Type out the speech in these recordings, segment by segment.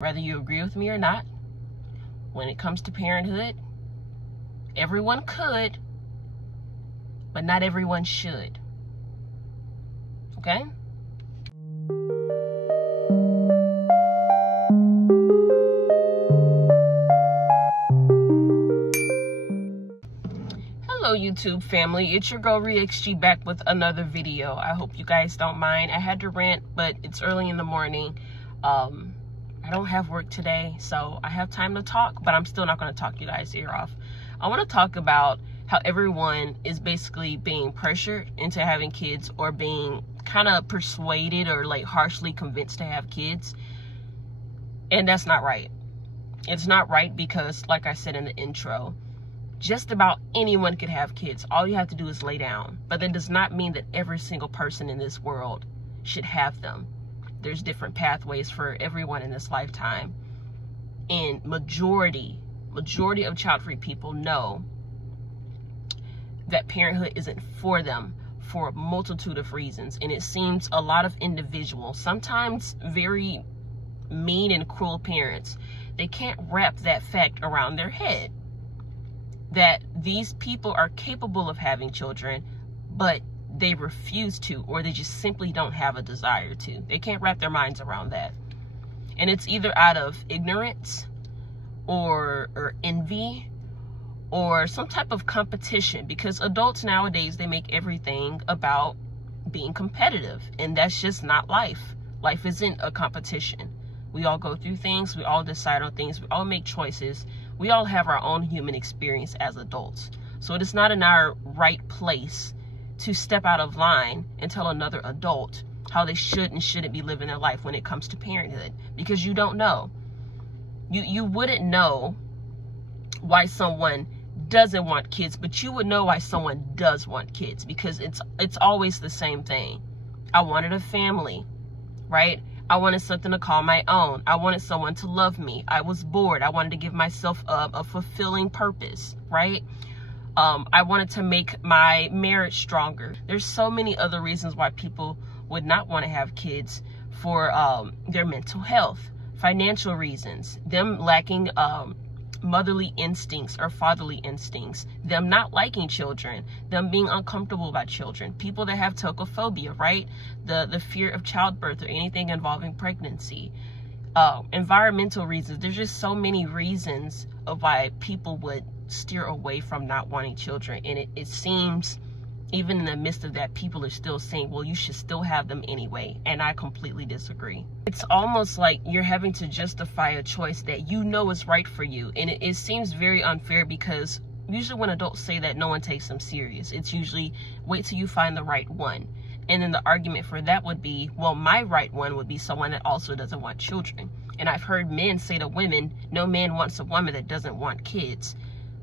Whether you agree with me or not, when it comes to parenthood, everyone could, but not everyone should. Okay? Hello YouTube family, it's your girl ReXG back with another video. I hope you guys don't mind. I had to rant, but it's early in the morning. I don't have work today, so I have time to talk, but I'm still not going to talk you guys' ear off. I want to talk about how everyone is basically being pressured into having kids, or being kind of persuaded or like harshly convinced to have kids. And that's not right. It's not right because, like I said in the intro, just about anyone could have kids. All you have to do is lay down. But that does not mean that every single person in this world should have them. There's different pathways for everyone in this lifetime. And majority of child-free people know that parenthood isn't for them for a multitude of reasons. And it seems a lot of individuals, sometimes very mean and cruel parents, they can't wrap that fact around their head. That these people are capable of having children, but they refuse to, or they just simply don't have a desire to. They can't wrap their minds around that. And it's either out of ignorance or envy or some type of competition, because adults nowadays, they make everything about being competitive, and that's just not life. Life isn't a competition. We all go through things, we all decide on things, we all make choices. We all have our own human experience as adults. So it is not in our right place to step out of line and tell another adult how they should and shouldn't be living their life when it comes to parenthood, because you don't know. You wouldn't know why someone doesn't want kids, but you would know why someone does want kids, because it's always the same thing. I wanted a family, right? I wanted something to call my own. I wanted someone to love me. I was bored. I wanted to give myself a fulfilling purpose, right? I wanted to make my marriage stronger. There's so many other reasons why people would not want to have kids, for their mental health, financial reasons, them lacking motherly instincts or fatherly instincts, them not liking children, them being uncomfortable about children, people that have tocophobia, right? The fear of childbirth or anything involving pregnancy, environmental reasons. There's just so many reasons of why people would steer away from not wanting children. And it seems, even in the midst of that, people are still saying, well, you should still have them anyway. And I completely disagree. It's almost like you're having to justify a choice that you know is right for you. And it seems very unfair, because usually when adults say that, no one takes them serious. It's usually, wait till you find the right one. And then the argument for that would be, well, my right one would be someone that also doesn't want children. And I've heard men say to women, no man wants a woman that doesn't want kids.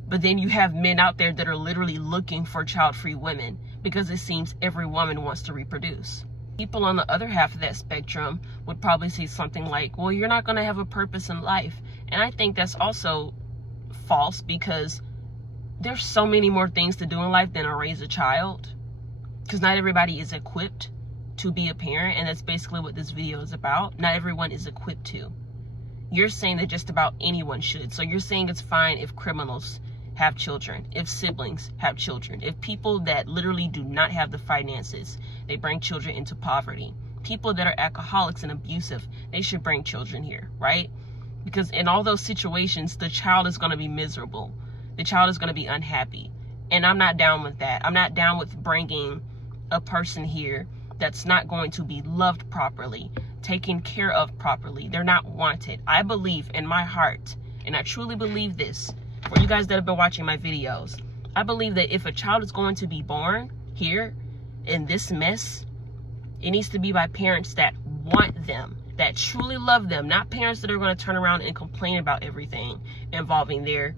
But then you have men out there that are literally looking for child-free women, because it seems every woman wants to reproduce. People on the other half of that spectrum would probably say something like, well, you're not going to have a purpose in life. And I think that's also false, because there's so many more things to do in life than to raise a child, because not everybody is equipped to be a parent. And that's basically what this video is about. Not everyone is equipped to. You're saying that just about anyone should. So you're saying it's fine if criminals have children, if siblings have children, if people that literally do not have the finances, they bring children into poverty. People that are alcoholics and abusive, they should bring children here, right? Because in all those situations, the child is going to be miserable. The child is going to be unhappy. And I'm not down with that. I'm not down with bringing a person here that's not going to be loved properly, taken care of properly. They're not wanted. I believe in my heart, and I truly believe this, for you guys that have been watching my videos, I believe that if a child is going to be born here in this mess, it needs to be by parents that want them, that truly love them, not parents that are going to turn around and complain about everything involving their,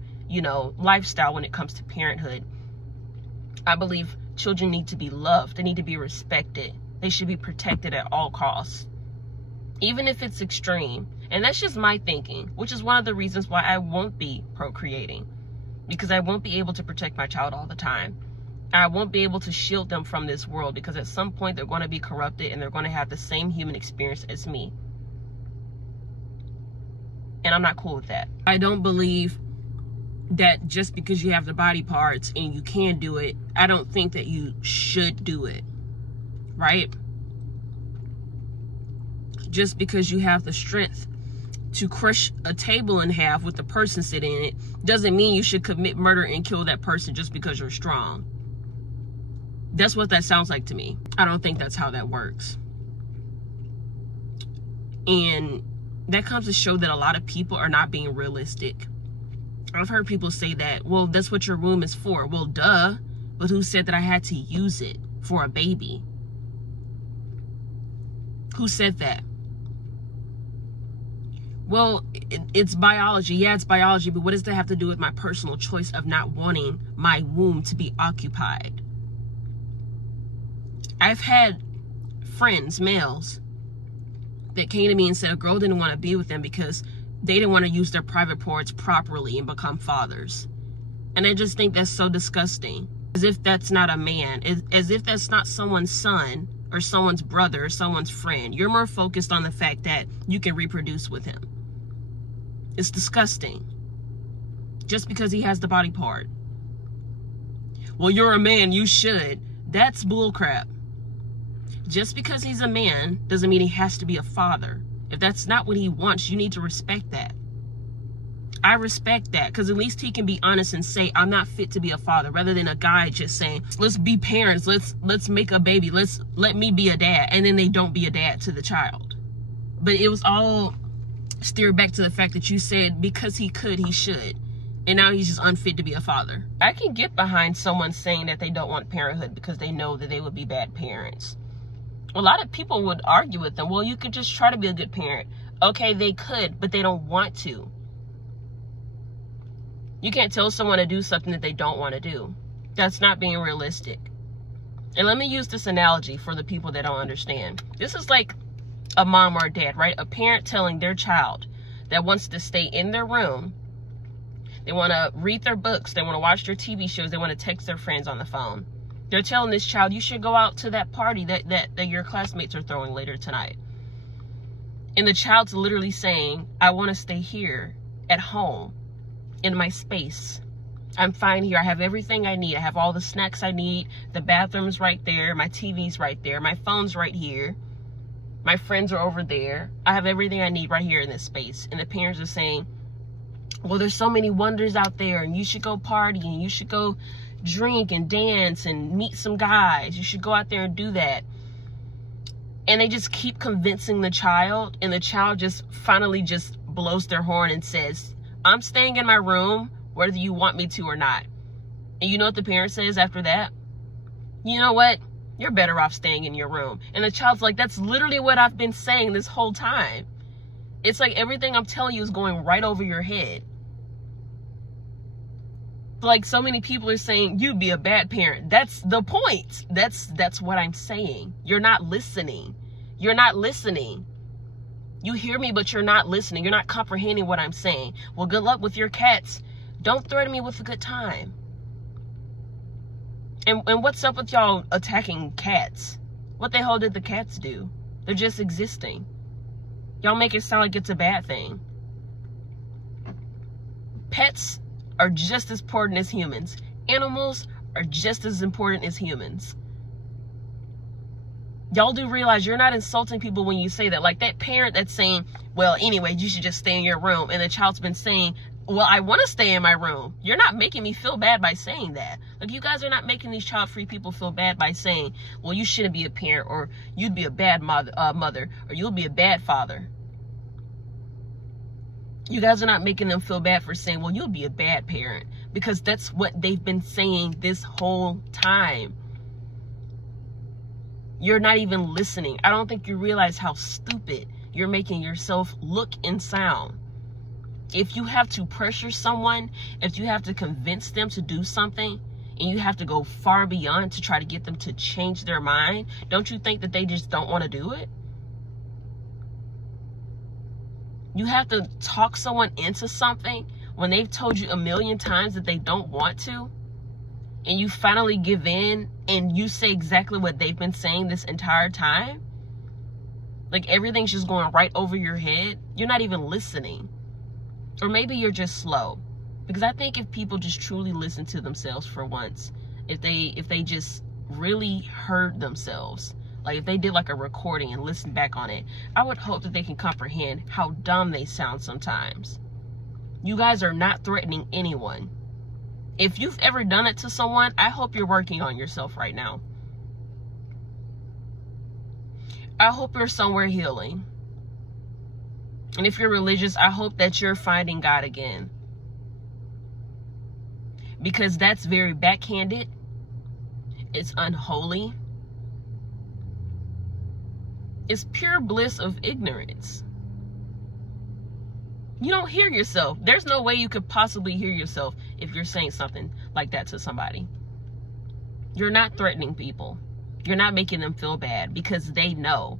lifestyle when it comes to parenthood. I believe children need to be loved. They need to be respected. They should be protected at all costs, even if it's extreme. And that's just my thinking, which is one of the reasons why I won't be procreating, because I won't be able to protect my child all the time. I won't be able to shield them from this world, because at some point they're going to be corrupted and they're going to have the same human experience as me. And I'm not cool with that. I don't believe that just because you have the body parts and you can do it, I don't think that you should do it, right? Just because you have the strength to crush a table in half with the person sitting in it doesn't mean you should commit murder and kill that person just because you're strong. That's what that sounds like to me. I don't think that's how that works. And that comes to show that a lot of people are not being realistic. I've heard people say that, well, that's what your womb is for. Well, duh. But who said that I had to use it for a baby? Who said that? Well, it's biology. Yeah, it's biology, but what does that have to do with my personal choice of not wanting my womb to be occupied? I've had friends, males, that came to me and said a girl didn't want to be with them because they didn't want to use their private parts properly and become fathers. And I just think that's so disgusting. As if that's not a man. As if that's not someone's son or someone's brother or someone's friend. You're more focused on the fact that you can reproduce with him. It's disgusting. Just because he has the body part. Well, you're a man, you should. That's bullcrap. Just because he's a man doesn't mean he has to be a father. If that's not what he wants, you need to respect that. I respect that, because at least he can be honest and say, I'm not fit to be a father, rather than a guy just saying, let's be parents, let's make a baby, let me be a dad, and then they don't be a dad to the child. But it was all steered back to the fact that you said because he could, he should. And now he's just unfit to be a father. I can get behind someone saying that they don't want parenthood because they know that they would be bad parents. A lot of people would argue with them, well, you could just try to be a good parent. Okay, they could, but they don't want to. You can't tell someone to do something that they don't want to do. That's not being realistic. And let me use this analogy for the people that don't understand. This is like a mom or a dad, right? A parent telling their child that wants to stay in their room. They want to read their books. They want to watch their TV shows. They want to text their friends on the phone. They're telling this child, you should go out to that party that your classmates are throwing later tonight. And the child's literally saying, I want to stay here at home in my space. I'm fine here. I have everything I need. I have all the snacks I need. The bathroom's right there. My TV's right there. My phone's right here. My friends are over there. I have everything I need right here in this space. And the parents are saying, well, there's so many wonders out there, and you should go party, and you should go drink and dance and meet some guys. You should go out there and do that. And they just keep convincing the child, and the child just finally just blows their horn and says, I'm staying in my room whether you want me to or not. And you know what the parent says after that? You know what? You're better off staying in your room. And the child's like, that's literally what I've been saying this whole time. It's like everything I'm telling you is going right over your head. Like so many people are saying, you'd be a bad parent. That's the point. That's what I'm saying. You're not listening. You're not listening. You hear me, but you're not listening. You're not comprehending what I'm saying. Well, good luck with your cats. Don't threaten me with a good time. And what's up with y'all attacking cats? What the hell did the cats do? They're just existing. Y'all make it sound like it's a bad thing. Pets are just as important as humans. Animals are just as important as humans. Y'all do realize you're not insulting people when you say that. Like that parent that's saying, well, anyway, you should just stay in your room. And the child's been saying, well, I want to stay in my room. You're not making me feel bad by saying that. Like you guys are not making these child-free people feel bad by saying, well, you shouldn't be a parent, or you'd be a bad mother, or you'll be a bad father. You guys are not making them feel bad for saying, well, you'll be a bad parent, because that's what they've been saying this whole time. You're not even listening. I don't think you realize how stupid you're making yourself look and sound. If you have to pressure someone, if you have to convince them to do something, and you have to go far beyond to try to get them to change their mind, don't you think that they just don't want to do it? You have to talk someone into something when they've told you a million times that they don't want to, and you finally give in and you say exactly what they've been saying this entire time. Like everything's just going right over your head. You're not even listening. Or maybe you're just slow. Because I think if people just truly listen to themselves for once, if they just really heard themselves, like if they did like a recording and listened back on it, I would hope that they can comprehend how dumb they sound sometimes. You guys are not threatening anyone. If you've ever done it to someone, I hope you're working on yourself right now. I hope you're somewhere healing. And if you're religious, I hope that you're finding God again. Because that's very backhanded. It's unholy. It's pure bliss of ignorance. You don't hear yourself. There's no way you could possibly hear yourself if you're saying something like that to somebody. You're not threatening people. You're not making them feel bad because they know.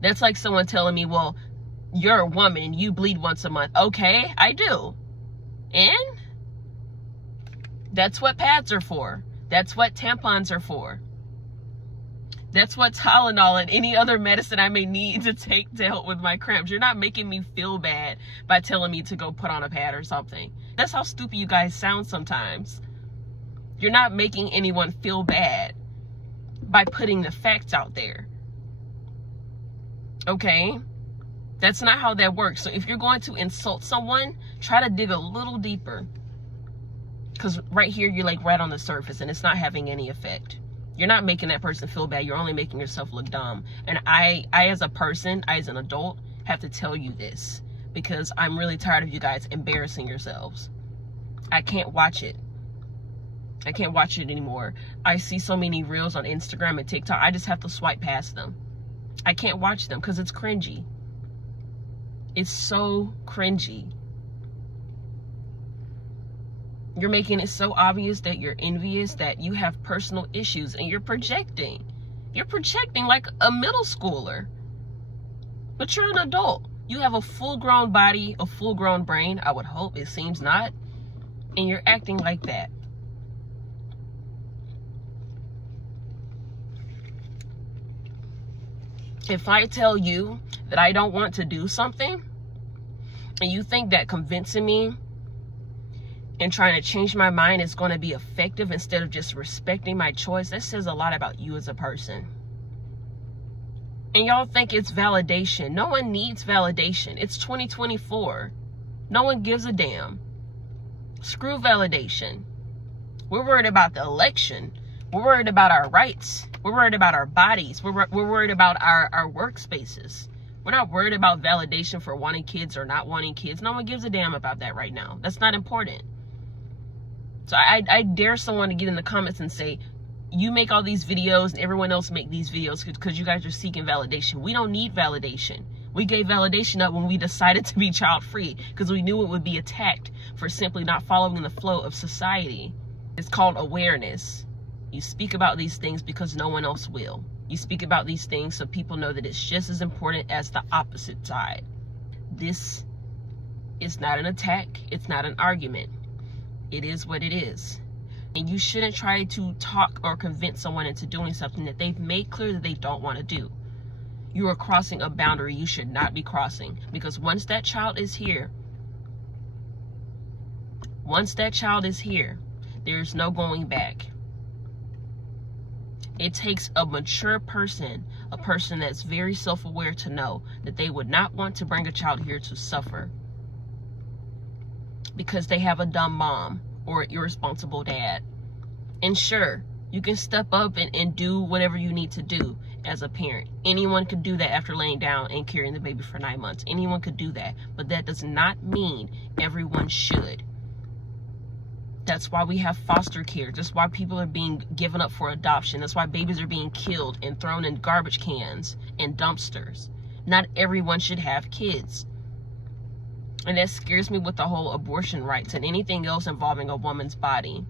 That's like someone telling me, well, you're a woman and you bleed once a month. Okay, I do. And that's what pads are for. That's what tampons are for. That's what Tylenol and any other medicine I may need to take to help with my cramps. You're not making me feel bad by telling me to go put on a pad or something. That's how stupid you guys sound sometimes. You're not making anyone feel bad by putting the facts out there. Okay? That's not how that works. So if you're going to insult someone, try to dig a little deeper. Because right here, you're like right on the surface and it's not having any effect. You're not making that person feel bad. You're only making yourself look dumb. And I as a person, as an adult, have to tell you this. Because I'm really tired of you guys embarrassing yourselves. I can't watch it. I can't watch it anymore. I see so many reels on Instagram and TikTok. I just have to swipe past them. I can't watch them because it's cringy. It's so cringy. You're making it so obvious that you're envious, that you have personal issues, and you're projecting. You're projecting like a middle schooler. But you're an adult. You have a full-grown body, a full-grown brain. I would hope. It seems not. And you're acting like that. If I tell you that I don't want to do something, and you think that convincing me and trying to change my mind is going to be effective instead of just respecting my choice, that says a lot about you as a person. And y'all think it's validation. No one needs validation. It's 2024. No one gives a damn. Screw validation. We're worried about the election. We're worried about our rights. We're worried about our bodies. We're worried about our workspaces. We're not worried about validation for wanting kids or not wanting kids. No one gives a damn about that right now. That's not important. So I dare someone to get in the comments and say, you make all these videos and everyone else make these videos because you guys are seeking validation. We don't need validation. We gave validation up when we decided to be child-free because we knew it would be attacked for simply not following the flow of society. It's called awareness. You speak about these things because no one else will. You speak about these things so people know that it's just as important as the opposite side. This is not an attack. It's not an argument. It is what it is. And you shouldn't try to talk or convince someone into doing something that they've made clear that they don't want to do. You are crossing a boundary you should not be crossing. Because once that child is here, there's no going back. It takes a mature person, a person that's very self-aware, to know that they would not want to bring a child here to suffer because they have a dumb mom or an irresponsible dad. And sure, you can step up and do whatever you need to do as a parent. Anyone could do that after laying down and carrying the baby for 9 months. Anyone could do that. But that does not mean everyone should. That's why we have foster care. That's why people are being given up for adoption. That's why babies are being killed and thrown in garbage cans and dumpsters. Not everyone should have kids. And that scares me with the whole abortion rights and anything else involving a woman's body.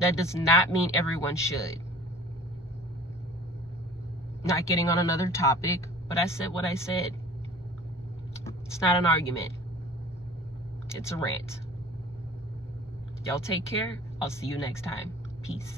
That does not mean everyone should. Not getting on another topic, but I said what I said. It's not an argument. It's a rant. Y'all take care. I'll see you next time. Peace.